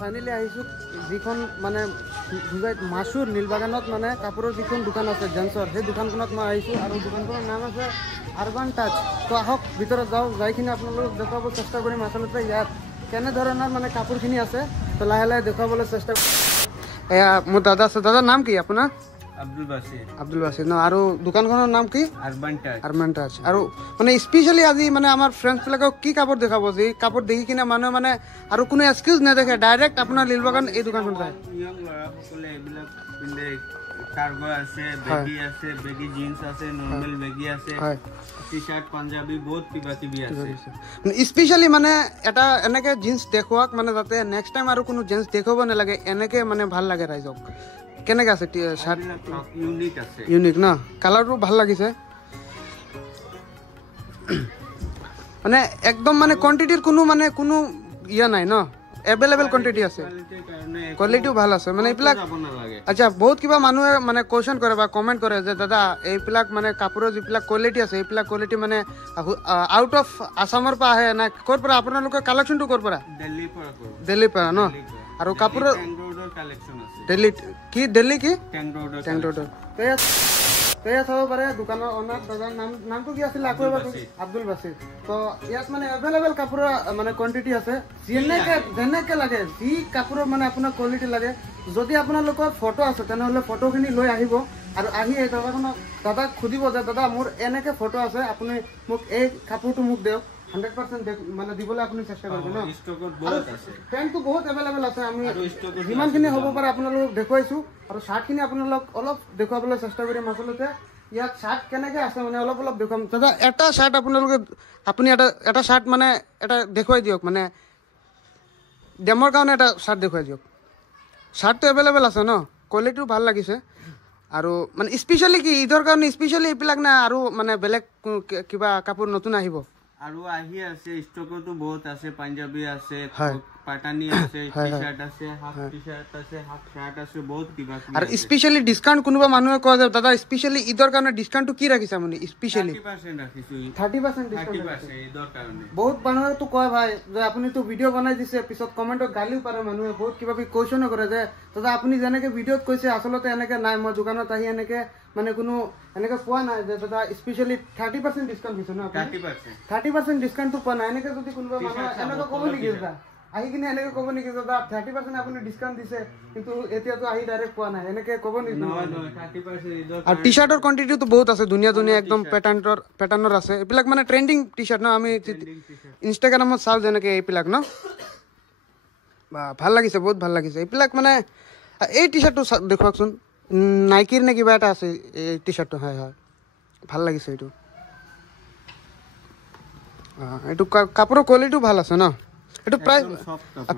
Finally আহিছোঁ যিখন মানে মাছুৰ নীলবাগানত মানে কাপোৰৰ যিখন দোকান আছে জেন্সৰ সেই দোকানখনত মই আহিছোঁ আৰু দোকানখনৰ নাম আছে আৰবান টাচ। তো আহক ভিতৰত যাওঁ, যাইখিনি আপোনালোকক দেখুৱাব চেষ্টা কৰিম আচলতে ইয়াত কেনেধৰণৰ মানে কাপোৰখিনি আছে। তো লাহে লাহে দেখুৱাবলৈ চেষ্টা কৰিম। এয়া মোৰ দাদা আছে। দাদাৰ নাম কি আপোনাৰ? আব্দুল বাছিৰ ন। আৰু দোকানখনৰ নাম কি? Urban touch. আৰু মানে স্পেচিয়েলি আজি মানে আমাৰ ফ্ৰেণ্ডছবিলাকক কি কাপোৰ দেখাব, যি কাপোৰ দেখি কিনে মানুহে মানে আৰু কোনো এক্সকিউজ নেদেখে, ডাইৰেক্ট আপোনাৰ নীলবাগান এই দোকানখন যায়। কাৰ্গো আছে, বেগী আছে, বেগী জিন্স আছে, নৰ্মেল বেগী আছে, টি-শাৰ্ট, পাঞ্জাবী বহুত কিবা কিবি আছে। স্পেচিয়েলি মানে এটা এনেকে জিন্স দেখুৱাক মানে যাতে নেক্সট টাইম আৰু কোনো জিন্স দেখুৱাব নালাগে, এনেকে মানে ভাল লাগে ৰাইজক। কেনেকে আছে শাৰ্ট? ইউনিক আছে, ইউনিক ন। কালাৰটো ভাল লাগিছে মানে একদম মানে কোৱান্টিটিৰ কোনো ইয়া নাই ন, এভেইলেবল কোৱান্টিটি আছে, কোৱালিটিও ভাল আছে মানে এইবিলাক। আচ্ছা, বহুত কিবা মানুহে মানে কুৱেশ্যন কৰে বা কমেণ্ট কৰে যে দাদা এইবিলাক মানে কাপোৰৰ যিবিলাক কোৱালিটি আছে এইবিলাক কোৱালিটি মানে আউট অফ আছামৰ পৰা আহে না ক'ৰ পৰা? আপোনালোকৰ কালেকশ্যনটো ক'ৰ পৰা? দিল্লীৰ পৰা ন। আৰু কাপোৰৰ দিল্লী কি? দিল্লী কি? টেং ৰোডৰ। তেয়া চাব পাৰে দোকানৰ অনাৰ দাদাৰ নামটো কি আছিলে আকৌ এবাৰ? আব্দুল বাছিৰ। তো ইয়াত মানে এভেইলেবল কাপোৰৰ মানে কোৱান্টিটি আছে, যেনেকে লাগে যি কাপোৰৰ মানে আপোনাৰ কোৱালিটি লাগে। যদি আপোনালোকৰ ফটো আছে তেনেহ'লে ফটোখিনি লৈ আহিব আৰু আহি এই দাদাক সুধিব যে দাদা মোৰ এনেকে ফটো আছে, আপুনি মোক এই কাপোৰটো মোক দিয়ক। 100% মানে দিবলৈ আপুনি চেষ্টা কৰিব ন। পেণ্টটো বহুত এভেইলেবল আছে, আমি যিমানখিনি হ'ব পাৰে আপোনালোকক দেখুৱাইছোঁ। আৰু চাৰ্টখিনি আপোনালোক অলপ দেখুৱাবলৈ চেষ্টা কৰিম। আচলতে ইয়াত চাৰ্ট কেনেকৈ আছে মানে অলপ দেখুৱাম। দাদা এটা চাৰ্ট আপুনি এটা চাৰ্ট মানে এটা দেখুৱাই দিয়ক, মানে ডেমৰ কাৰণে এটা চাৰ্ট দেখুৱাই দিয়ক। চাৰ্টটো এভেইলেবল আছে ন, কোৱালিটিও ভাল লাগিছে। আৰু মানে স্পেচিয়েলি কি ঈদৰ কাৰণে স্পেচিয়েলি এইবিলাক না আৰু মানে বেলেগ কিবা কাপোৰ নতুন আহিব? আৰু আহি আছে, ষ্টকতো বহুত আছে, পাঞ্জাবী আছে, পাটানি আছে, টি-শাৰ্ট আছে, হাফ টি-শাৰ্ট আছে, হাফ শাৰ্ট আছে, বহুত কিবা কিবি। আৰু স্পেচিয়েলি ডিসকাউন্ট কোনোবা মানুহে কয় যে দাদা স্পেচিয়েলি ঈদৰ কাৰণে ডিসকাউন্টটো কি ৰাখিছে আপুনি? স্পেচিয়েলি 30% ৰাখিছো। 30% ডিসকাউন্ট ঈদৰ কাৰণে। বহুত মানুহে তো কয় ভাই যে আপুনি তো ভিডিও বনাই দিছে, পিছত কমেন্টত গালিও পাৰে মানুহে, বহুত কিবা কিবি কোৱেশ্যনো কৰে যে দাদা আপুনি যেনেকে ভিডিওত কৈছে আচলতে এনেকে নাই, মই দোকানত আহি এনেকে মানে কোনো এনেকে পোৱা নাই যে দাদা স্পেচিয়েলি 30% ডিসকাউন্ট দিছে ন। 30% ডিসকাউন্টটো পোৱা নাই। এনেকে যদি কোনোবা মানুহে এনেকে ক'ব নেকি দাদা? আহি কিনে এনেকে ক'ব নেকি দাদা 30% আপুনি ডিসকাউন্ট দিছে কিন্তু এতিয়াতো আহি ডাইৰেক্ট পোৱা নাই, এনেকে ক'ব নেকি? আৰু টি শাৰ্টৰ কোৱান্টিটিটো বহুত আছে, ধুনীয়া একদম পেটাৰ্ণৰ আছে। এইবিলাক মানে ট্ৰেণ্ডিং টি শাৰ্ট ন, আমি ইনষ্টাগ্ৰামত চাওঁ যেনেকে এইবিলাক ন। বা ভাল লাগিছে, বহুত ভাল লাগিছে এইবিলাক। মানে এই টি শাৰ্টটো দেখুৱাওকচোন, নাইকিৰ নে কিবা এটা আছে এই টি শাৰ্টটো। হয় ভাল লাগিছে এইটো। এইটো কাপোৰৰ কোৱালিটিও ভাল আছে ন। এইটো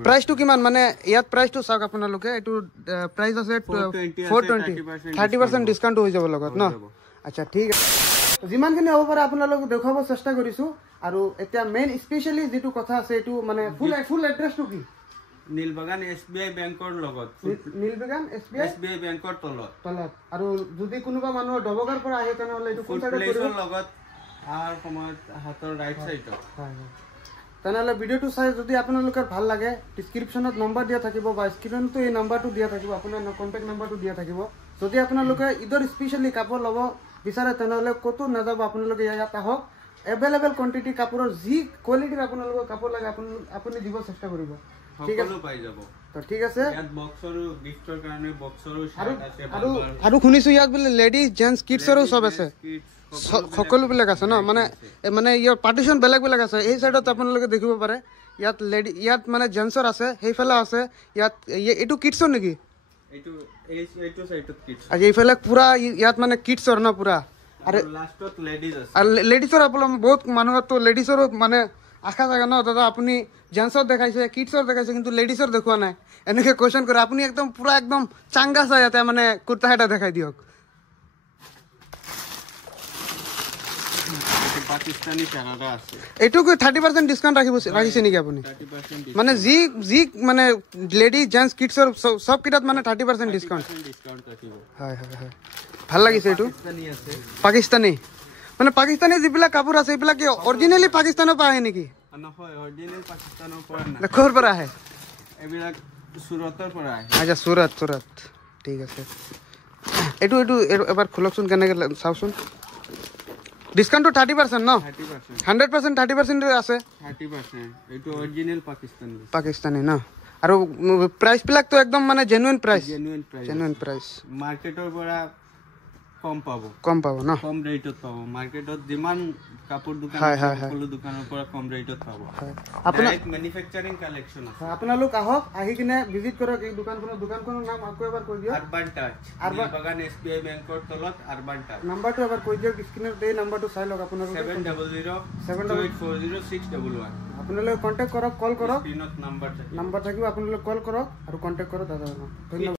প্ৰাইচটো কিমান? মানে ইয়াত প্ৰাইচটো চাওক আপোনালোকে, এইটো প্ৰাইচ আছে 420, 30% ডিছকাউণ্টটো হৈ যাব লগত ন। আচ্ছা ঠিক আছে, যিমানখিনি হ'ব পাৰে আপোনালোকক দেখুৱাব চেষ্টা কৰিছোঁ। আৰু এতিয়া মেইন স্পেচিয়েলি যিটো কথা আছে এইটো মানে ফুল এড্ৰেছটো কি? নীলবাগান SBI বেংকৰ লগত, নীলবাগান SBI বেংকৰ তলত। আৰু যদি কোনোবা মানুহ ডবগাৰ পৰা আহে তেনেহ'লে এইটো কোন চাইডত পৰিব? লগত আহাৰ সময়ত হাতৰ ৰাইট চাইডত। তেনেহ'লে ভিডিঅ'টো চাই যদি আপোনালোকৰ ভাল লাগে ডিছক্ৰিপশ্যনত নম্বৰ দিয়া থাকিব বা স্ক্ৰীণতো এই নাম্বাৰটো দিয়া থাকিব, আপোনাৰ কণ্টেক্ট নাম্বাৰটো দিয়া থাকিব। যদি আপোনালোকে ঈদৰ স্পেচিয়েলি কাপোৰ ল'ব বিচাৰে তেনেহ'লে ক'তো নাযাব, আপোনালোকে ইয়াত আহক। এভেইলেবল কোৱান্টিটি কাপোৰৰ যি কোৱালিটিৰ আপোনালোকৰ কাপোৰ লাগে আপুনি দিব চেষ্টা কৰিব। ঠিক আছে, পাই যাব। তো ঠিক আছে। ইয়াত বক্সৰো গিফটৰ কাৰণে বক্সৰো শাৰ্ট আছে, আৰু শুনিছোঁ ইয়াত বোলে লেডিজ জেন্টছ কিডছৰো চব আছে, সকলোবিলাক আছে ন। মানে ইয়াৰ পাৰ্টিশ্যন বেলেগ আছে। এই চাইডত আপোনালোকে দেখিব পাৰে ইয়াত মানে জেন্টছৰ আছে, সেইফালে আছে। ইয়াত এইটো কিডছৰ নেকি? আচ্ছা, এইফালে পুৰা ইয়াত মানে কিডছৰ ন পুৰা। আৰু লাষ্টত লেডিজ আছে। আৰু লেডিছৰ আপোনাৰ বহুত মানুহৰতো লেডিছৰো মানে আশা থাকে ন দাদা আপুনি জেন্টছৰ দেখাইছে, কিডছৰ দেখাইছে কিন্তু লেডিছৰ দেখুওৱা নাই, এনেকৈ কুৱেশ্যন কৰে। আপুনি একদম পুৰা একদম চাংগা চাই ইয়াতে মানে কুৰ্তা এটা দেখাই দিয়ক। পাকিস্তানী পেনাডা আছে, এইটো 30% ডিসকাউন্ট ৰাখিছে নেকি আপুনি? মানে যি মানে লেডিজ জেন্টছ কিডছৰ সব কিটাত মানে 30% ডিসকাউন্ট ৰাখিব। হয় ভাল লাগিছে এইটো। পাকিস্তানী মানে পাকিস্তানী যিবিলাক কাপোৰ আছে এইবিলাক কি অৰিজিনেলি পাকিস্তানৰ পৰা আহে নেকি? নহয়, অৰিজিনেল পাকিস্তানৰ পৰা নাই। ক'ৰ পৰা আহে? এইবিলাক সুৰতৰ পৰা আহে আচ্ছা সুৰত ঠিক আছে এইটো এবাৰ খোলকচোন কেনেকৈ চাওচোন ডিছকাউণ্টটো 30% ন 30% 100% 30% আছে 30% এইটো অৰিজিনেল পাকিস্তানী ন আৰু প্ৰাইচবিলাকতো একদম মানে জেনুইন প্ৰাইচ মাৰ্কেটৰ পৰা কম পাব ন কম ৰেটত পাব মাৰ্কেটত যিমান কাপোৰ দোকান সকলো দোকানৰ পৰা কম ৰেটত পাব আপোনাৰ মেনুফেকচাৰিং কালেকচন আছে আপোনালোক আহক আহি কিনে ভিজিট কৰক এই দোকানখনৰ নাম আকৌ এবাৰ কৈ দিয়ক আৰবান টাচ বাগান SBI বেংকৰ তলত আৰবান টাচ নাম্বাৰটো এবাৰ কৈ দিয়ক স্ক্ৰীনত এই নাম্বাৰটো চাই লওক আপোনালোকে 700284061 আপোনালোকে কণ্টেক্ট কৰক কল কৰক স্ক্ৰীনত নাম্বাৰ থাকিব আপোনালোকে কল কৰক আৰু কণ্টেক্ট কৰক দাদা ধন্যবাদ